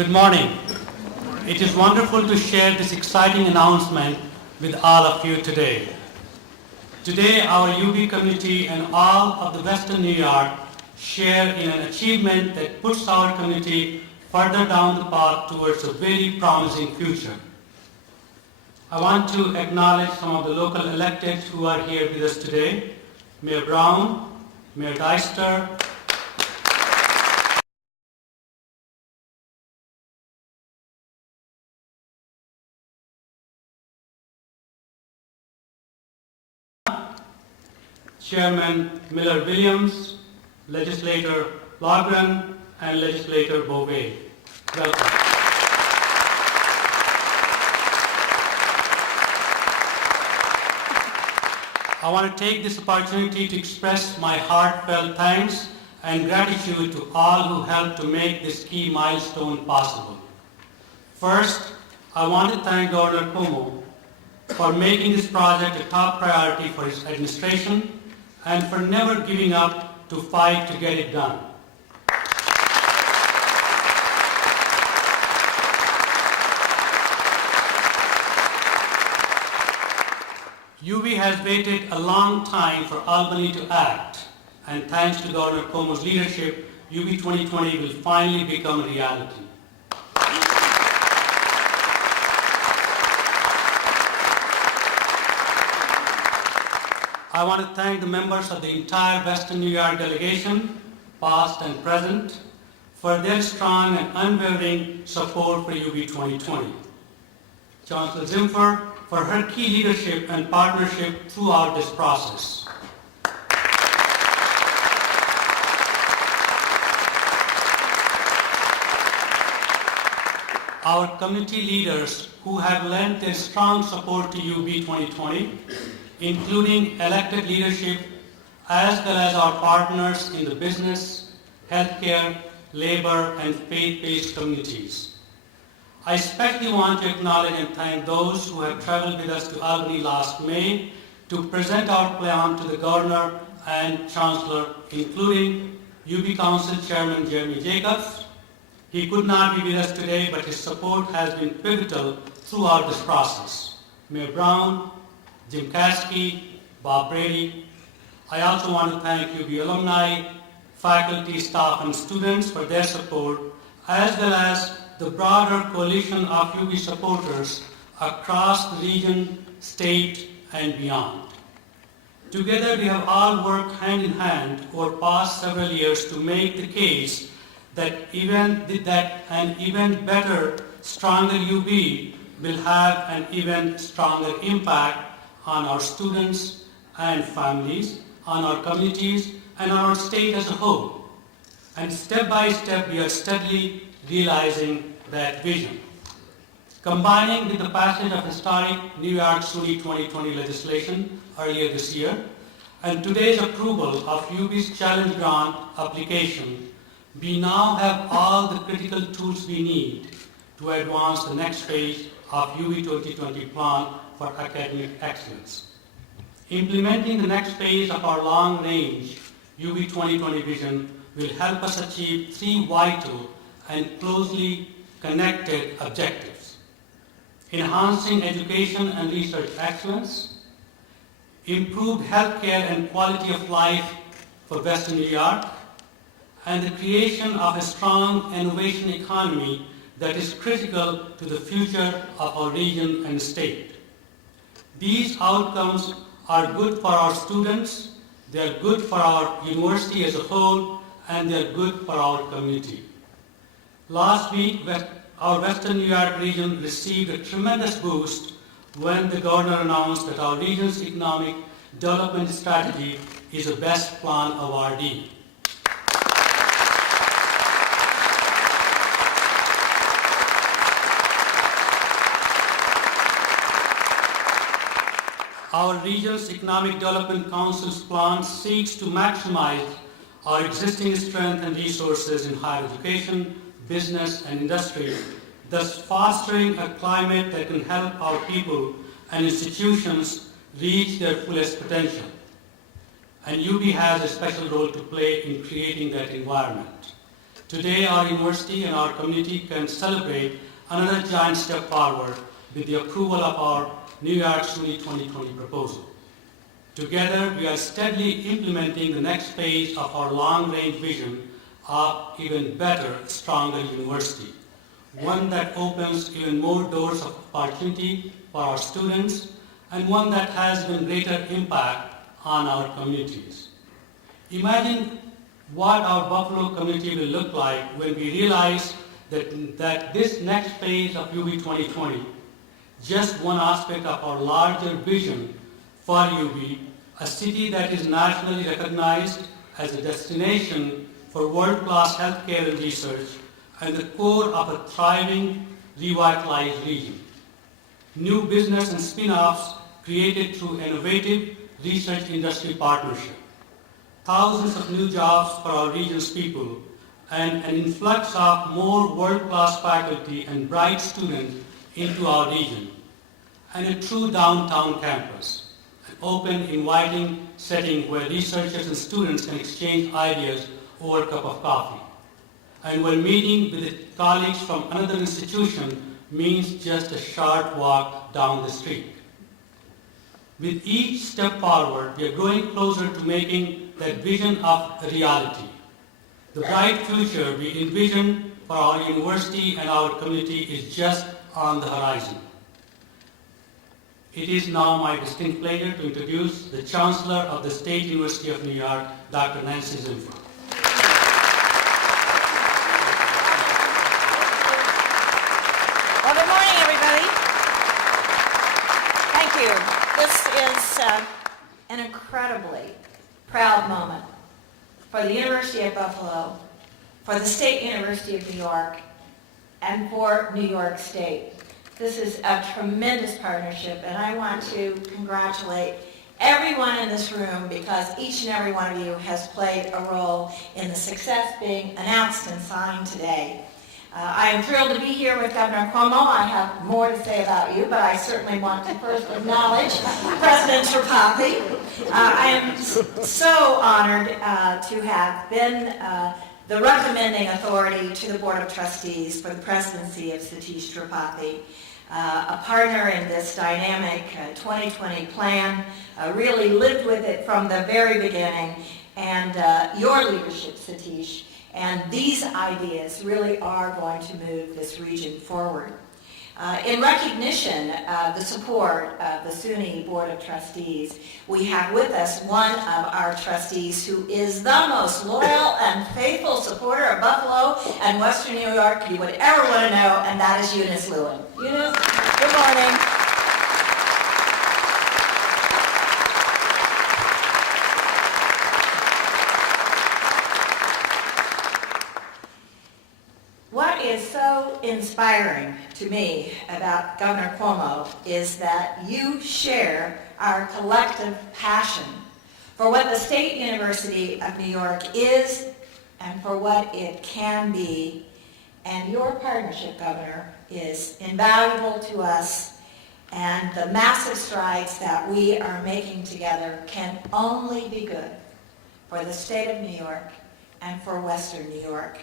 Good morning. It is wonderful to share this exciting announcement with all of you today. Today, our UB community and all of the Western New York share in an achievement that puts our community further down the path towards a very promising future. I want to acknowledge some of the local electeds who are here with us today. Mayor Brown, Mayor Deister, Chairman Miller-Williams, Legislator Logren, and Legislator Beauvais. Welcome. I want to take this opportunity to express my heartfelt thanks and gratitude to all who helped to make this key milestone possible. First, I want to thank Governor Cuomo for making this project a top priority for his administration and for never giving up to fight to get it done. UB has waited a long time for Albany to act, and thanks to Governor Cuomo's leadership, UB2020 will finally become a reality. I want to thank the members of the entire Western New York delegation, past and present, for their strong and unwavering support for UB 2020. Chancellor Zimfer for her key leadership and partnership throughout this process. Our community leaders who have lent their strong support to UB 2020, including elected leadership, as well as our partners in the business, healthcare, labor, and faith-based communities. I especially want to acknowledge and thank those who have traveled with us to Albany last May to present our plan to the Governor and Chancellor, including UB Council Chairman Jeremy Jacobs. He could not be with us today, but his support has been pivotal throughout this process. Mayor Brown, Jim Caskey, Bob Brady. I also want to thank UB alumni, faculty, staff, and students for their support, as well as the broader coalition of UB supporters across the region, state, and beyond. Together, we have all worked hand in hand over past several years to make the case that an even better, stronger UB will have an even stronger impact on our students and families, on our communities, and on our state as a whole. And step by step, we are steadily realizing that vision. Combining with the passage of historic New York SUNY 2020 legislation earlier this year, and today's approval of UB's Challenge Grant application, we now have all the critical tools we need to advance the next phase of UB 2020 plan for academic excellence. Implementing the next phase of our long-range UB 2020 vision will help us achieve three vital and closely connected objectives: enhancing education and research excellence, improved healthcare and quality of life for Western New York, and the creation of a strong innovation economy that is critical to the future of our region and state. These outcomes are good for our students, they are good for our university as a whole, and they are good for our community. Last week, our Western New York region received a tremendous boost when the Governor announced that our region's economic development strategy is the best plan awardee. Our region's Economic Development Council's plan seeks to maximize our existing strength and resources in higher education, business, and industry, thus fostering a climate that can help our people and institutions reach their fullest potential. And UB has a special role to play in creating that environment. Today, our university and our community can celebrate another giant step forward with the approval of our New York SUNY 2020 proposal. Together, we are steadily implementing the next phase of our long-range vision of even better, stronger university, one that opens even more doors of opportunity for our students and one that has even greater impact on our communities. Imagine what our Buffalo community will look like when we realize that this next phase of UB 2020, just one aspect of our larger vision for UB, a city that is nationally recognized as a destination for world-class healthcare and research and the core of a thriving, revitalized region. New business and spin-offs created through innovative research industry partnership. Thousands of new jobs for our region's people, and an influx of more world-class faculty and bright students into our region, and a true downtown campus, an open, inviting setting where researchers and students can exchange ideas over a cup of coffee, and where meeting with colleagues from another institution means just a short walk down the street. With each step forward, we are growing closer to making that vision of a reality. The bright future we envision for our university and our community is just on the horizon. It is now my distinct pleasure to introduce the Chancellor of the State University of New York, Dr. Nancy Zilfer. Well, good morning, everybody. Thank you. This is an incredibly proud moment for the University of Buffalo, for the State University of New York, and for New York State. This is a tremendous partnership, and I want to congratulate everyone in this room because each and every one of you has played a role in the success being announced and signed today. I am thrilled to be here with Governor Cuomo. I have more to say about you, but I certainly want to first acknowledge President Tripathi. I am so honored to have been the recommending authority to the Board of Trustees for the presidency of Satish Tripathi, a partner in this dynamic 2020 plan, really lived with it from the very beginning, and your leadership, Satish, and these ideas really are going to move this region forward. In recognition of the support of the SUNY Board of Trustees, we have with us one of our trustees who is the most loyal and faithful supporter of Buffalo and Western New York you would ever want to know, and that is Eunice Lewin. Eunice, good morning. What is so inspiring to me about Governor Cuomo is that you share our collective passion for what the State University of New York is and for what it can be. And your partnership, Governor, is invaluable to us, and the massive strides that we are making together can only be good for the state of New York and for Western New York.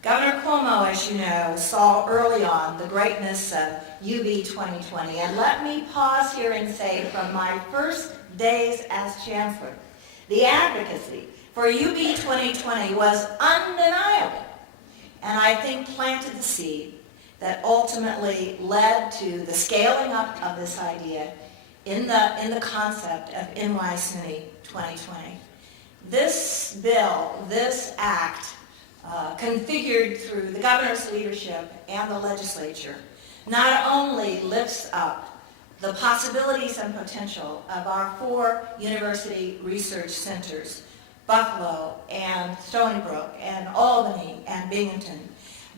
Governor Cuomo, as you know, saw early on the greatness of UB 2020. And let me pause here and say from my first days as Chancellor, the advocacy for UB 2020 was undeniable. And I think planted the seed that ultimately led to the scaling up of this idea in the concept of NYSUNY 2020. This bill, this act, configured through the governor's leadership and the legislature, not only lifts up the possibilities and potential of our 4 university research centers, Buffalo and Stony Brook and Albany and Binghamton,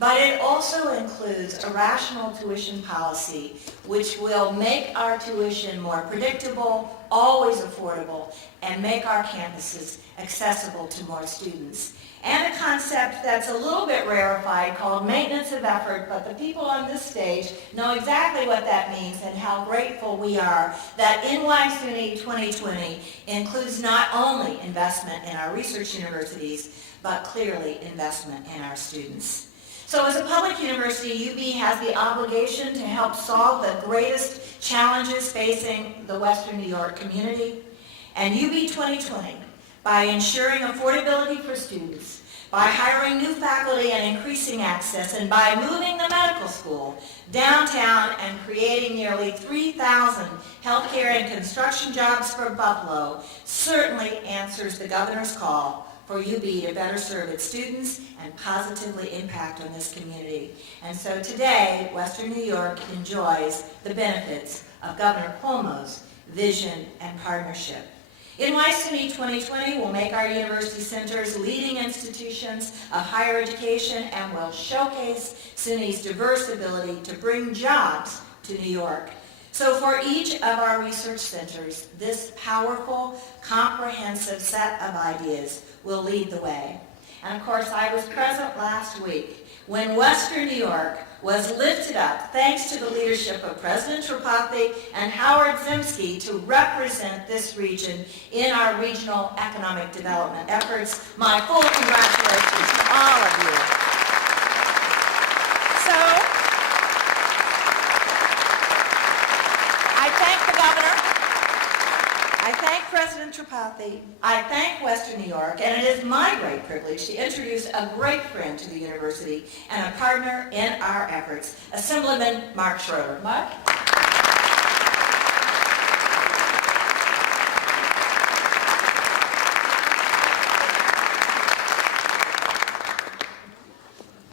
but it also includes a rational tuition policy which will make our tuition more predictable, always affordable, and make our campuses accessible to more students. And a concept that's a little bit rarefied called maintenance of effort, but the people on this stage know exactly what that means and how grateful we are that NYSUNY 2020 includes not only investment in our research universities, but clearly investment in our students. So as a public university, UB has the obligation to help solve the greatest challenges facing the Western New York community. And UB2020, by ensuring affordability for students, by hiring new faculty and increasing access, and by moving the medical school downtown and creating nearly 3,000 healthcare and construction jobs for Buffalo, certainly answers the governor's call for UB to better serve its students and positively impact on this community. And so today, Western New York enjoys the benefits of Governor Cuomo's vision and partnership. NY SUNY 2020 will make our university centers leading institutions of higher education and will showcase SUNY's diverse ability to bring jobs to New York. So for each of our research centers, this powerful, comprehensive set of ideas will lead the way. And of course, I was present last week when Western New York was lifted up thanks to the leadership of President Tripathi and Howard Zimsky to represent this region in our regional economic development efforts. My full congratulations to all of you. So, I thank the governor, I thank President Tripathi, I thank Western New York, and it is my great privilege to introduce a great friend to the university and a partner in our efforts, Assemblyman Mark Schroeder. Mark?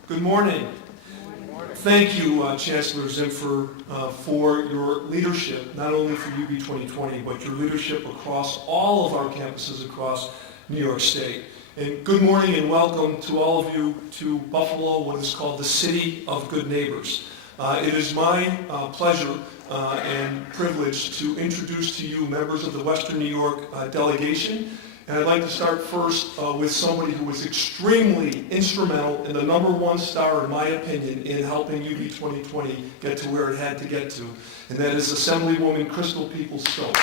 Good morning. Thank you, Chancellor Zimfer, for your leadership, not only for UB 2020, but your leadership across all of our campuses across New York State. And good morning and welcome to all of you to Buffalo, what is called the City of Good Neighbors. It is my pleasure and privilege to introduce to you members of the Western New York delegation. And I'd like to start first with somebody who was extremely instrumental and the #1 star, in my opinion, in helping UB 2020 get to where it had to get to. And that is Assemblywoman Crystal Peoples-Stokes.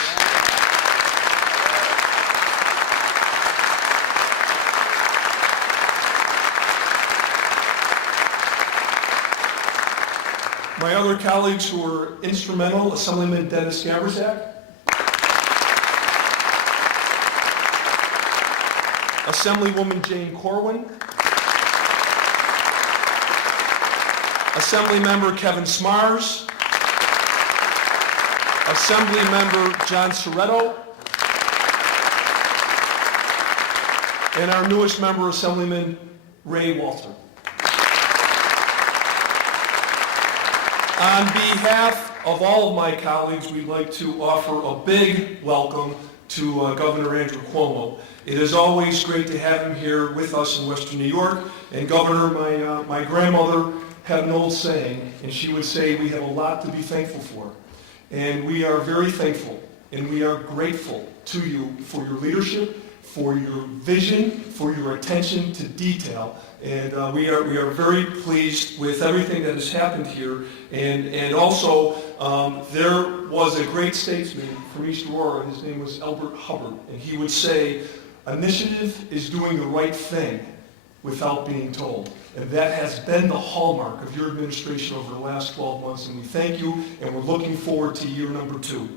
My other colleagues who were instrumental, Assemblyman Dennis Gaberzak, Assemblywoman Jane Corwin, Assemblymember Kevin Smars, Assemblymember John Soretto, and our newest member, Assemblyman Ray Walter. On behalf of all of my colleagues, we'd like to offer a big welcome to Governor Andrew Cuomo. It is always great to have him here with us in Western New York. And Governor, my grandmother had an old saying, and she would say, we have a lot to be thankful for. And we are very thankful, and we are grateful to you for your leadership, for your vision, for your attention to detail. And we are very pleased with everything that has happened here. And also, there was a great statesman from East Aurora, his name was Elbert Hubbard, and he would say, initiative is doing the right thing without being told. And that has been the hallmark of your administration over the last 12 months, and we thank you, and we're looking forward to year number 2.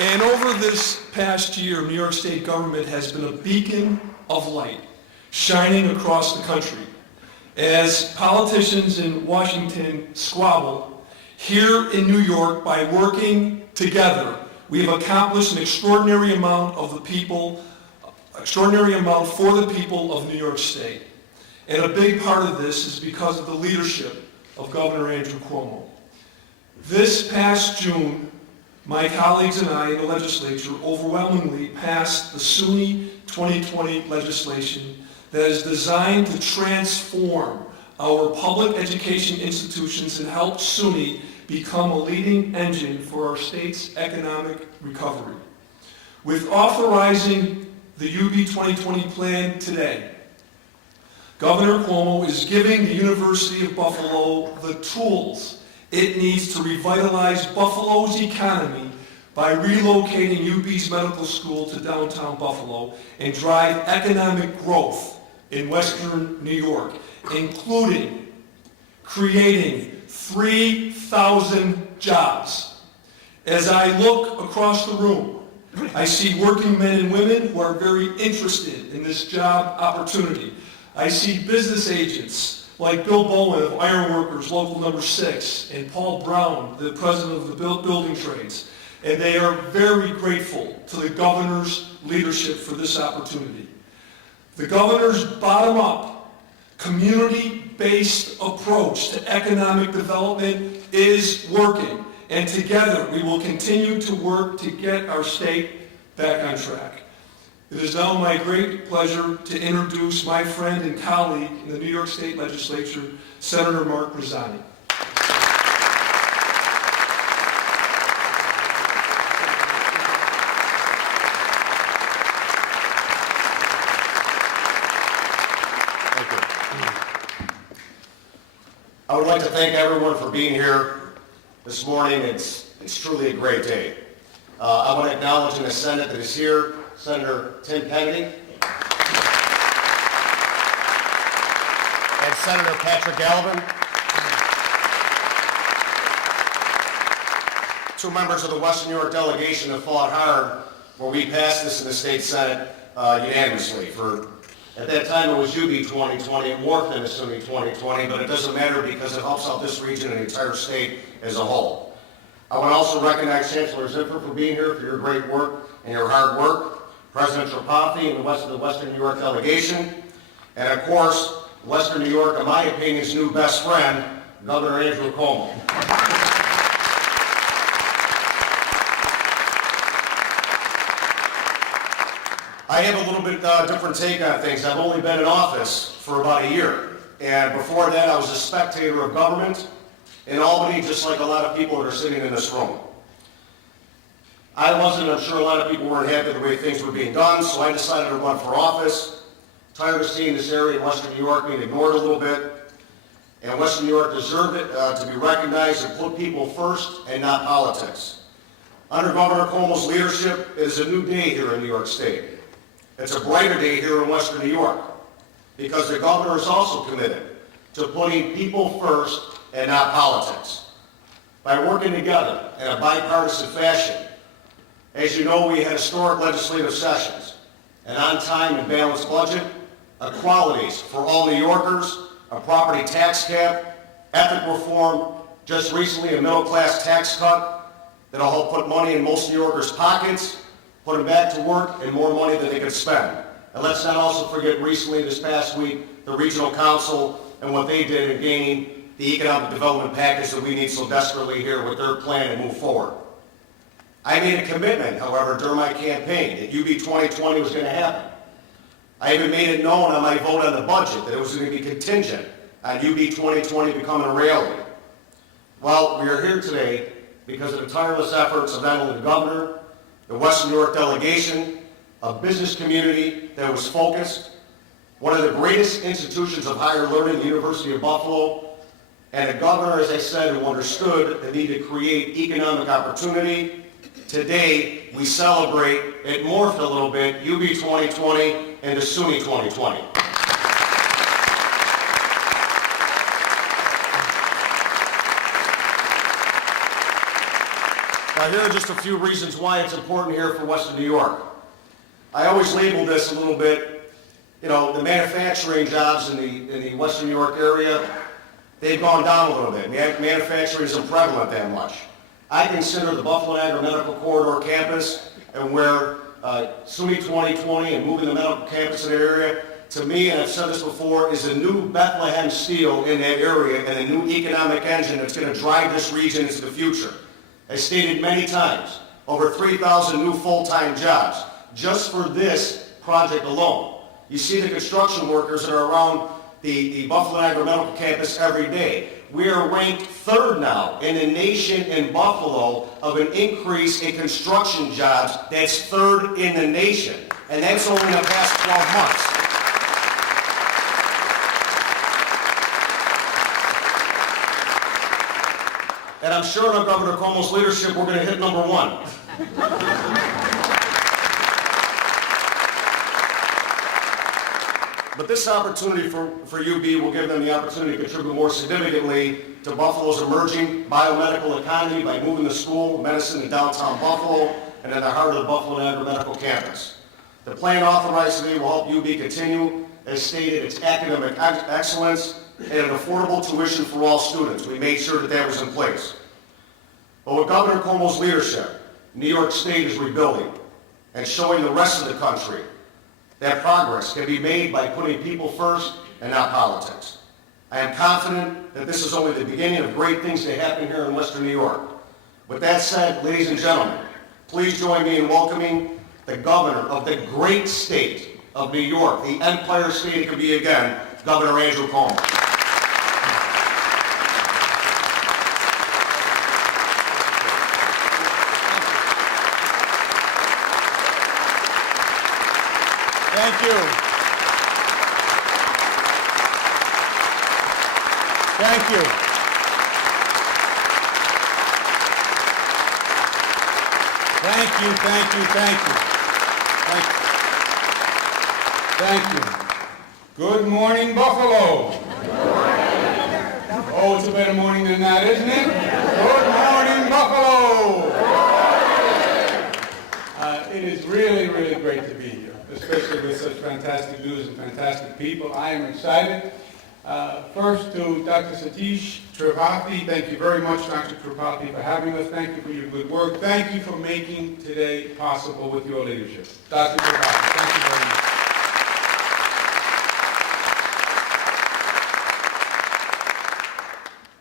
And over this past year, New York State government has been a beacon of light, shining across the country. As politicians in Washington squabble, here in New York, by working together, we have accomplished an extraordinary amount for the people of New York State. And a big part of this is because of the leadership of Governor Andrew Cuomo. This past June, my colleagues and I in the legislature overwhelmingly passed the SUNY 2020 legislation that is designed to transform our public education institutions and help SUNY become a leading engine for our state's economic recovery. With authorizing the UB 2020 plan today, Governor Cuomo is giving the University of Buffalo the tools It needs to revitalize Buffalo's economy by relocating UB's medical school to downtown Buffalo and drive economic growth in Western New York, including creating 3,000 jobs. As I look across the room, I see working men and women who are very interested in this job opportunity. I see business agents like Bill Bowen of Ironworkers Local Number 6 and Paul Brown, the president of the building trades, and they are very grateful to the governor's leadership for this opportunity. The governor's bottom-up, community-based approach to economic development is working, and together we will continue to work to get our state back on track. It is now my great pleasure to introduce my friend and colleague in the New York State Legislature, Senator Mark Rosani. I would like to thank everyone for being here this morning. It's truly a great day. I want to acknowledge in the Senate that is here, Senator Tim Kennedy and Senator Patrick Galvin, two members of the Western New York delegation have fought hard where we passed this in the state Senate unanimously. At that time, it was UB2020, it morphed into SUNY 2020, but it doesn't matter because it helps out this region and the entire state as a whole. I want to also recognize Chancellor Ziffer for being here, for your great work and your hard work, President Tripathi and the Western New York delegation, and of course, Western New York, in my opinion, his new best friend, Governor Andrew Cuomo. I have a little bit different take on things. I've only been in office for about a year. And before that, I was a spectator of government in Albany, just like a lot of people that are sitting in this room. I wasn't, I'm sure a lot of people weren't happy with the way things were being done, so I decided to run for office. Tired of seeing this area in Western New York being ignored a little bit. And Western New York deserved it to be recognized and put people first and not politics. Under Governor Cuomo's leadership, it is a new day here in New York State. It's a brighter day here in Western New York because the governor is also committed to putting people first and not politics. By working together in a bipartisan fashion, as you know, we had historic legislative sessions, an on-time and balanced budget, equalities for all New Yorkers, a property tax cap, ethic reform, just recently a middle-class tax cut that'll help put money in most New Yorkers' pockets, put them back to work, and more money than they could spend. And let's not also forget recently, this past week, the Regional Council and what they did in gaining the economic development package that we need so desperately here with their plan to move forward. I made a commitment, however, during my campaign that UB 2020 was going to happen. I even made it known on my vote on the budget that it was going to be contingent on UB 2020 becoming a reality. Well, we are here today because of the tireless efforts of not only the governor, the Western New York delegation, a business community that was focused, one of the greatest institutions of higher learning, the University of Buffalo, and a governor, as I said, who understood the need to create economic opportunity. Today, we celebrate, it morphed a little bit, UB 2020 into SUNY 2020. Now, here are just a few reasons why it's important here for Western New York. I always label this a little bit, you know, the manufacturing jobs in the Western New York area, they've gone down a little bit. Manufacturing isn't prevalent that much. I consider the Buffalo Niagara Medical Corridor campus and where SUNY 2020 and moving the medical campus in the area, to me, and I've said this before, is a new Bethlehem steel in that area and a new economic engine that's going to drive this region into the future. As stated many times, over 3,000 new full-time jobs just for this project alone. You see the construction workers that are around the Buffalo Niagara Medical Campus every day. We are ranked third now in the nation in Buffalo of an increase in construction jobs. That's third in the nation, and that's only in the past 12 months. And I'm sure under Governor Cuomo's leadership, we're going to hit number 1. But this opportunity for UB will give them the opportunity to contribute more significantly to Buffalo's emerging biomedical economy by moving the School of Medicine to downtown Buffalo and in the heart of the Buffalo Niagara Medical Campus. The plan authorized today will help UB continue, as stated, its academic excellence and an affordable tuition for all students. We made sure that that was in place. But with Governor Cuomo's leadership, New York State is rebuilding and showing the rest of the country that progress can be made by putting people first and not politics. I am confident that this is only the beginning of great things to happen here in Western New York. With that said, ladies and gentlemen, please join me in welcoming the governor of the great state of New York, the Empire State it can be again, Governor Andrew Cuomo. Thank you. Thank you. Thank you, thank you, thank you. Thank you. Good morning, Buffalo. Oh, it's a better morning than that, isn't it? Good morning, Buffalo. It is really, really great to be here, especially with such fantastic news and fantastic people. I am excited. First to Dr. Satish Tripathi, thank you very much, Dr. Tripathi, for having us. Thank you for your good work. Thank you for making today possible with your leadership. Dr. Tripathi, thank you very much.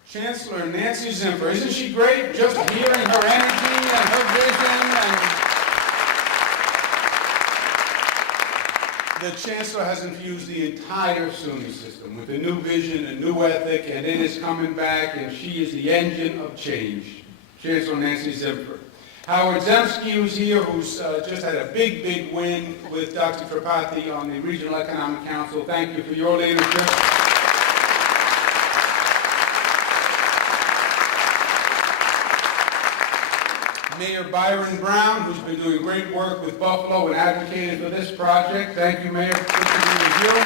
Chancellor Nancy Zimpher, isn't she great? Just hearing her energy and her vision and the Chancellor has infused the entire SUNY system with a new vision, a new ethic, and it is coming back, and she is the engine of change. Chancellor Nancy Zimpher. Howard Zemsky, who's here, who's just had a big, big win with Dr. Tripathi on the Regional Economic Council. Thank you for your leadership. Mayor Byron Brown, who's been doing great work with Buffalo and advocated for this project. Thank you, Mayor, for being here.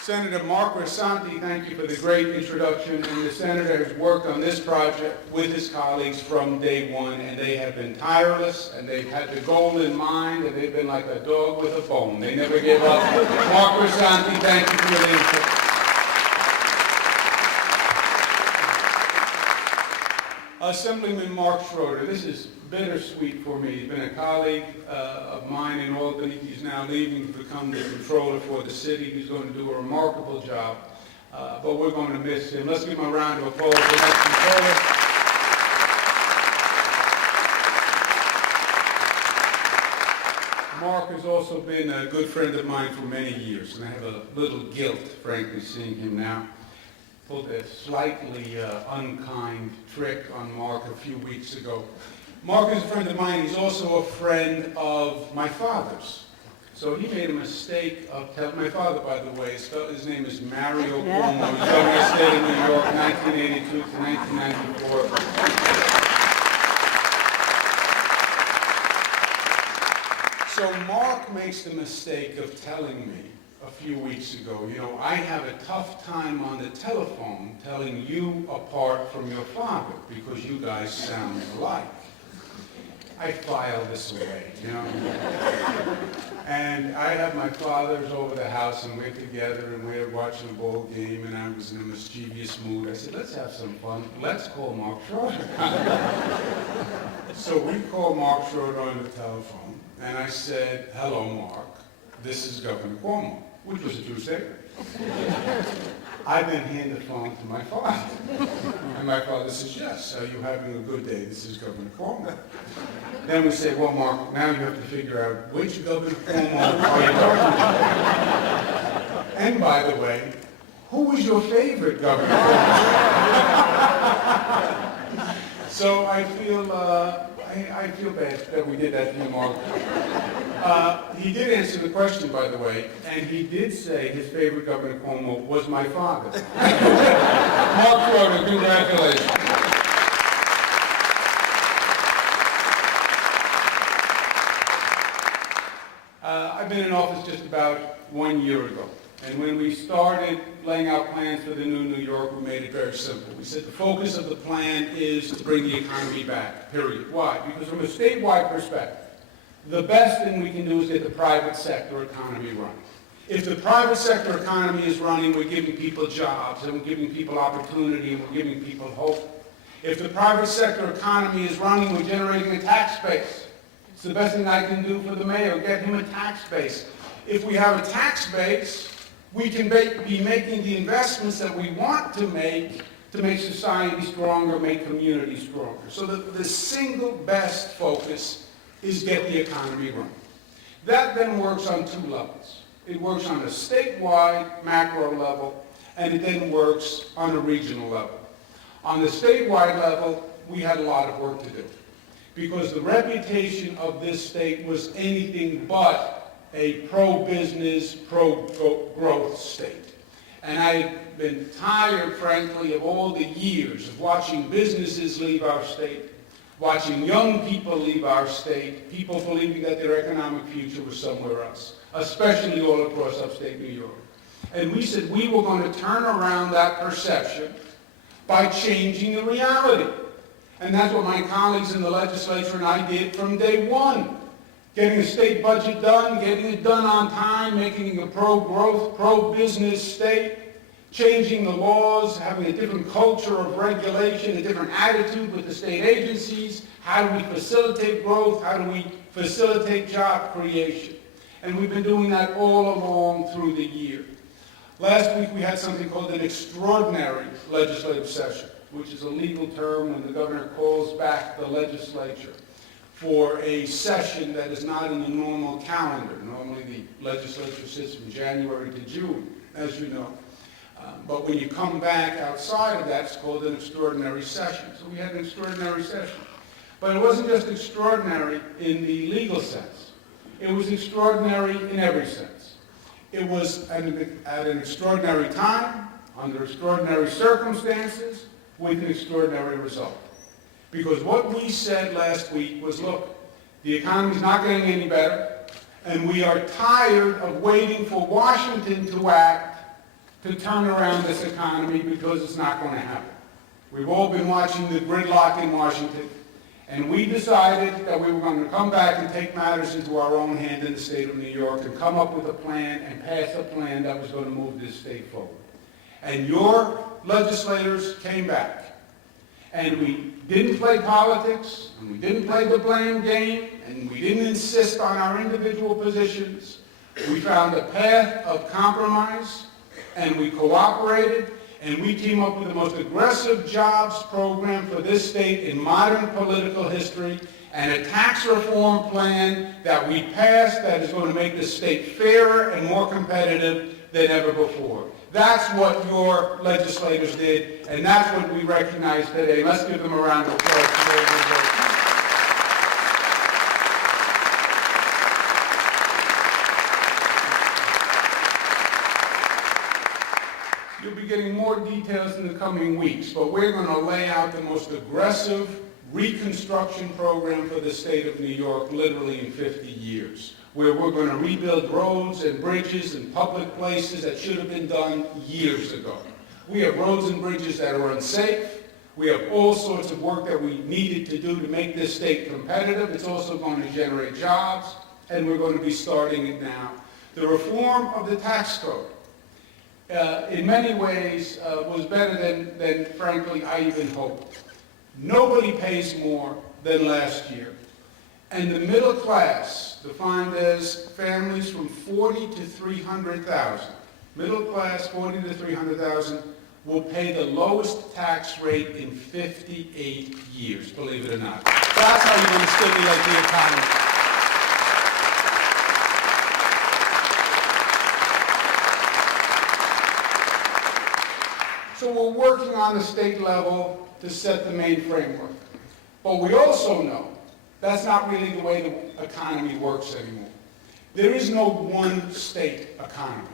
Senator Mark Rasanti, thank you for the great introduction. And the senator has worked on this project with his colleagues from day one, and they have been tireless, and they've had the goal in mind, and they've been like a dog with a bone. They never give up. Mark Rasanti, thank you for your leadership. Assemblyman Mark Schroeder, this is bittersweet for me. He's been a colleague of mine in Albany. He's now leaving to become the controller for the city. He's going to do a remarkable job, but we're going to miss him. Let's give him a round of applause for that controller. Mark has also been a good friend of mine for many years, and I have a little guilt, frankly, seeing him now. Pulled a slightly unkind trick on Mark a few weeks ago. Mark is a friend of mine. He's also a friend of my father's. So he made a mistake of telling my father, by the way, his name is Mario Cuomo. He's governor of the state of New York, 1982 to 1994. So Mark makes the mistake of telling me a few weeks ago, you know, I have a tough time on the telephone telling you apart from your father because you guys sound alike. I file this away, you know. And I have my fathers over the house, and we're together, and we're watching a ball game, and I was in a mischievous mood. I said, let's have some fun. Let's call Mark Schroeder. So we called Mark Schroeder on the telephone, and I said, hello, Mark. This is Governor Cuomo, which was a true statement. I then hand the phone to my father. And my father says, yes, are you having a good day? This is Governor Cuomo. Then we say, well, Mark, now you have to figure out which Governor Cuomo are you talking about? And by the way, who was your favorite Governor Cuomo? So I feel I feel bad that we did that to you, Mark. He did answer the question, by the way, and he did say his favorite Governor Cuomo was my father. Mark Schroeder, congratulations. I've been in office just about 1 year ago. And when we started laying out plans for the new New York, we made it very simple. We said the focus of the plan is to bring the economy back, period. Why? Because from a statewide perspective, the best thing we can do is get the private sector economy running. If the private sector economy is running, we're giving people jobs, and we're giving people opportunity, and we're giving people hope. If the private sector economy is running, we're generating a tax base. It's the best thing I can do for the mayor, get him a tax base. If we have a tax base, we can be making the investments that we want to make society stronger, make communities stronger. So the single best focus is get the economy running. That then works on two levels. It works on a statewide macro level, and it then works on a regional level. On the statewide level, we had a lot of work to do, because the reputation of this state was anything but a pro-business, pro-growth state. And I've been tired, frankly, of all the years of watching businesses leave our state, watching young people leave our state, people believing that their economic future was somewhere else, especially all across upstate New York. And we said we were going to turn around that perception by changing the reality. And that's what my colleagues in the legislature and I did from day one. Getting the state budget done, getting it done on time, making it a pro-growth, pro-business state, changing the laws, having a different culture of regulation, a different attitude with the state agencies. How do we facilitate growth? How do we facilitate job creation? And we've been doing that all along through the year. Last week we had something called an extraordinary legislative session, which is a legal term when the governor calls back the legislature for a session that is not in the normal calendar. Normally the legislature sits from January to June, as you know. But when you come back outside of that, it's called an extraordinary session. So we had an extraordinary session. But it wasn't just extraordinary in the legal sense. It was extraordinary in every sense. It was at an extraordinary time, under extraordinary circumstances, with an extraordinary result. Because what we said last week was, look, the economy's not getting any better, and we are tired of waiting for Washington to act to turn around this economy, because it's not going to happen. We've all been watching the gridlock in Washington, and we decided that we were going to come back and take matters into our own hand in the state of New York and come up with a plan and pass a plan that was going to move this state forward. And your legislators came back. And we didn't play politics, and we didn't play the blame game, and we didn't insist on our individual positions. We found a path of compromise, and we cooperated, and we came up with the most aggressive jobs program for this state in modern political history, and a tax reform plan that we passed that is going to make the state fairer and more competitive than ever before. That's what your legislators did, and that's what we recognize today. Let's give them a round of applause for their good work. You'll be getting more details in the coming weeks, but we're going to lay out the most aggressive reconstruction program for the state of New York, literally in 50 years. Where we're going to rebuild roads and bridges and public places that should have been done years ago. We have roads and bridges that are unsafe. We have all sorts of work that we needed to do to make this state competitive. It's also going to generate jobs, and we're going to be starting it now. The reform of the tax code, in many ways, was better than frankly, I even hoped. Nobody pays more than last year. And the middle class, defined as families from 40 to 300,000, middle class 40 to 300,000, will pay the lowest tax rate in 58 years, believe it or not. That's how you're going to stimulate the economy. So we're working on the state level to set the main framework. But we also know That's not really the way the economy works anymore. There is no one state economy.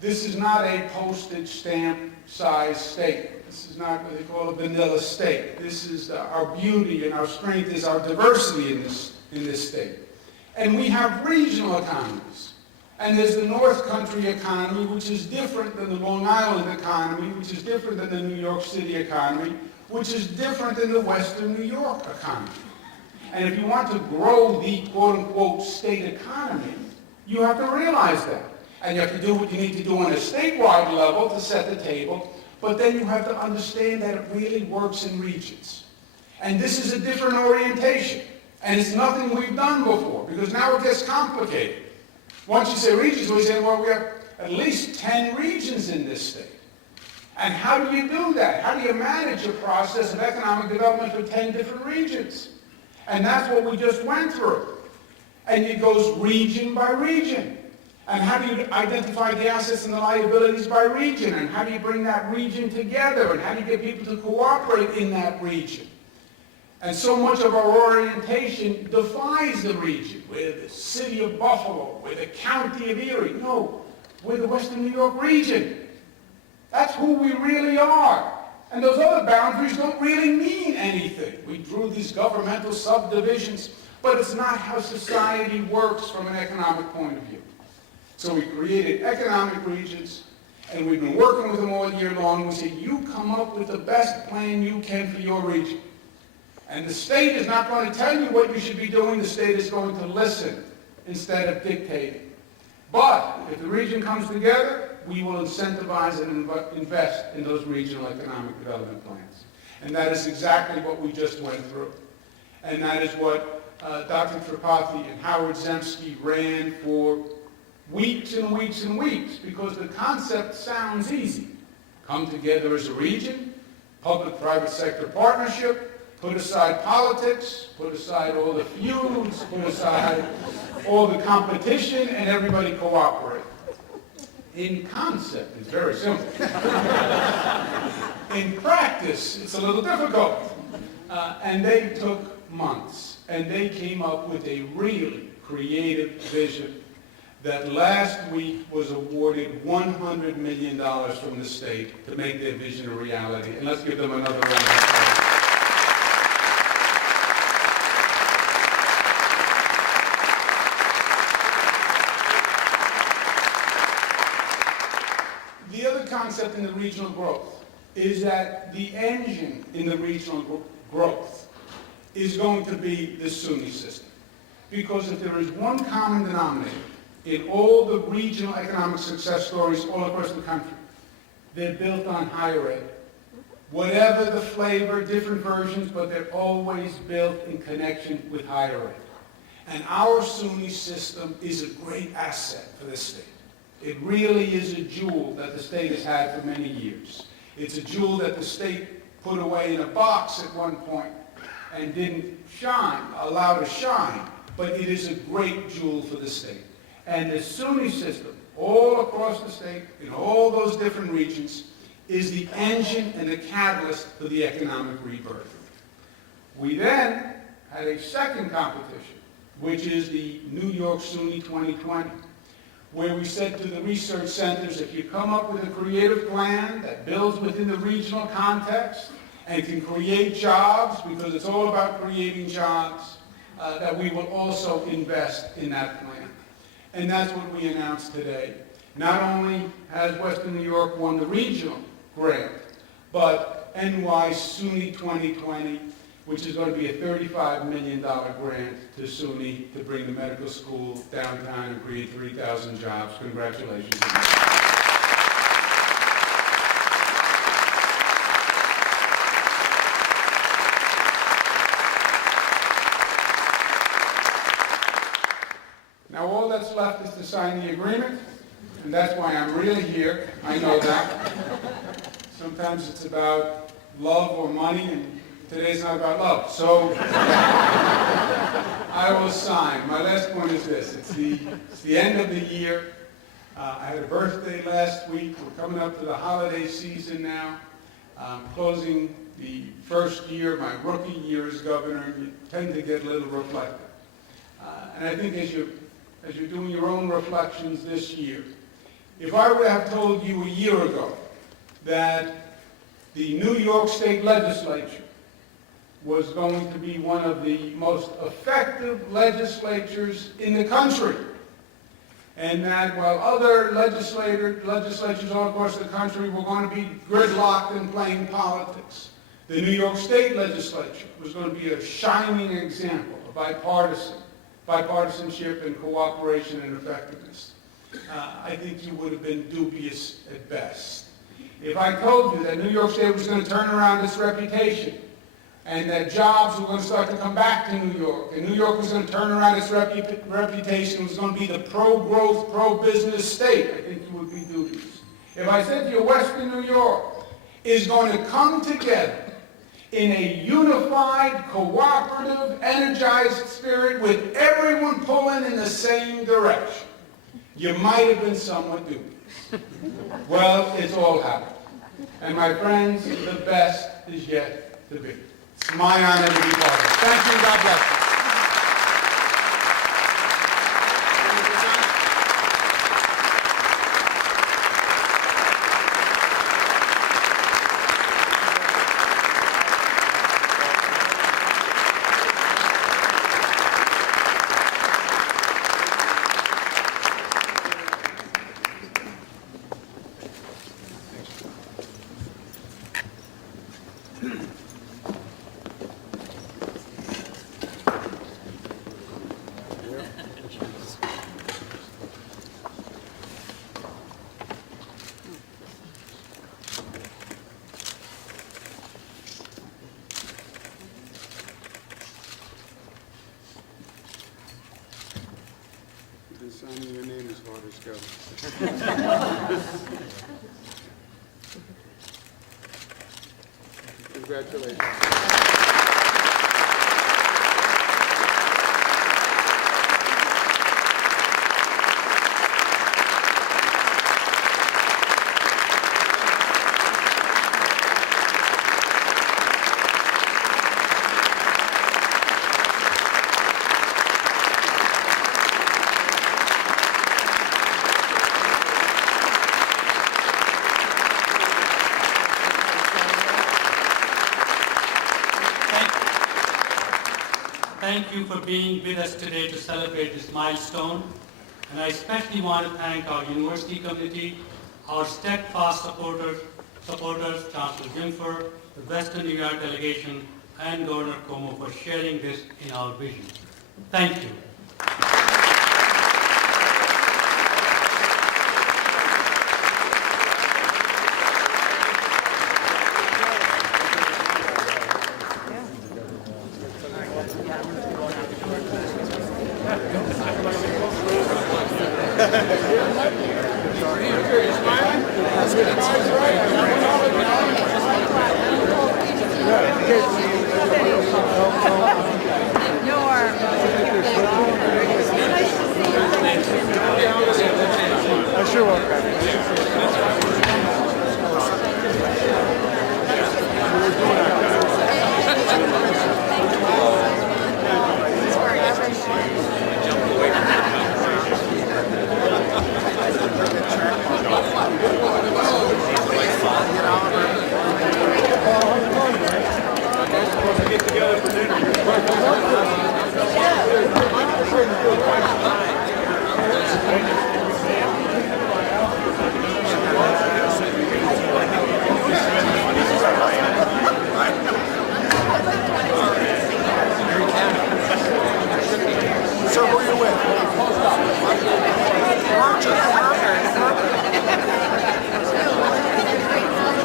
This is not a postage stamp size state. This is not what they call a vanilla state. This is our beauty and our strength is our diversity in this state. And we have regional economies. And there's the North Country economy, which is different than the Long Island economy, which is different than the New York City economy, which is different than the Western New York economy. And if you want to grow the quote-unquote state economy, you have to realize that. And you have to do what you need to do on a statewide level to set the table, but then you have to understand that it really works in regions. And this is a different orientation. And it's nothing we've done before, because now it gets complicated. Once you say regions, we say, well, we have at least 10 regions in this state. And how do you do that? How do you manage a process of economic development for 10 different regions? And that's what we just went through. And it goes region by region. And how do you identify the assets and the liabilities by region? And how do you bring that region together? And how do you get people to cooperate in that region? And so much of our orientation defies the region. We're the city of Buffalo. We're the county of Erie. No, we're the Western New York region. That's who we really are. And those other boundaries don't really mean anything. We drew these governmental subdivisions, but it's not how society works from an economic point of view. So we created economic regions, and we've been working with them all year long. We say, you come up with the best plan you can for your region. And the state is not going to tell you what you should be doing. The state is going to listen instead of dictating. But if the region comes together, we will incentivize and invest in those regional economic development plans. And that is exactly what we just went through. And that is what Dr. Tripathi and Howard Zemsky ran for weeks and weeks and weeks, because the concept sounds easy. Come together as a region, public-private sector partnership, put aside politics, put aside all the feuds, put aside all the competition, and everybody cooperate. In concept, it's very simple. In practice, it's a little difficult. And they took months, and they came up with a really creative vision that last week was awarded $100 million from the state to make their vision a reality. And let's give them another round of applause. The other concept in the regional growth is that the engine in the regional growth is going to be the SUNY system. Because if there is one common denominator in all the regional economic success stories all across the country, they're built on higher ed. Whatever the flavor, different versions, but they're always built in connection with higher ed. And our SUNY system is a great asset for the state. It really is a jewel that the state has had for many years. It's a jewel that the state put away in a box at one point and didn't allow to shine, but it is a great jewel for the state. And the SUNY system, all across the state, in all those different regions, is the engine and the catalyst for the economic rebirth. We then had a second competition, which is the New York SUNY 2020, where we said to the research centers, if you come up with a creative plan that builds within the regional context and can create jobs, because it's all about creating jobs, that we will also invest in that plan. And that's what we announced today. Not only has Western New York won the regional grant, but NY SUNY 2020, which is going to be a $35 million grant to SUNY to bring the medical school downtown and create 3,000 jobs. Congratulations. Now all that's left is to sign the agreement, and that's why I'm really here. I know that. Sometimes it's about love or money, and today's not about love. So I will sign. My last point is this. It's the end of the year. I had a birthday last week. We're coming up to the holiday season now. Closing the first year, my rookie year as governor, you tend to get a little reflective. And I think as you're doing your own reflections this year, if I would have told you a year ago that the New York State Legislature was going to be one of the most effective legislatures in the country, and that while other legislatures all across the country were going to be gridlocked and playing politics, the New York State Legislature was going to be a shining example of bipartisanship and cooperation and effectiveness. I think you would have been dubious at best. If I told you that New York State was going to turn around its reputation and that jobs were going to start to come back to New York, and New York was going to turn around its reputation, was going to be the pro-growth, pro-business state, I think you would be dubious. If I said to you, Western New York is going to come together in a unified, cooperative, energized spirit with everyone pulling in the same direction, you might have been somewhat dubious. Well, it's all happened. And my friends, the best is yet to be. It's my honor to be part of it. Thank you, and God bless you. Signing your name as hard as goes. Congratulations. Thank you for being with us today to celebrate this milestone. And I especially want to thank our university community, our steadfast supporters, Chancellor Gimfer, the Western New York delegation, and Governor Cuomo for sharing this in our vision. Thank you.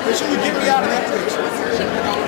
Make sure you get me out of that picture.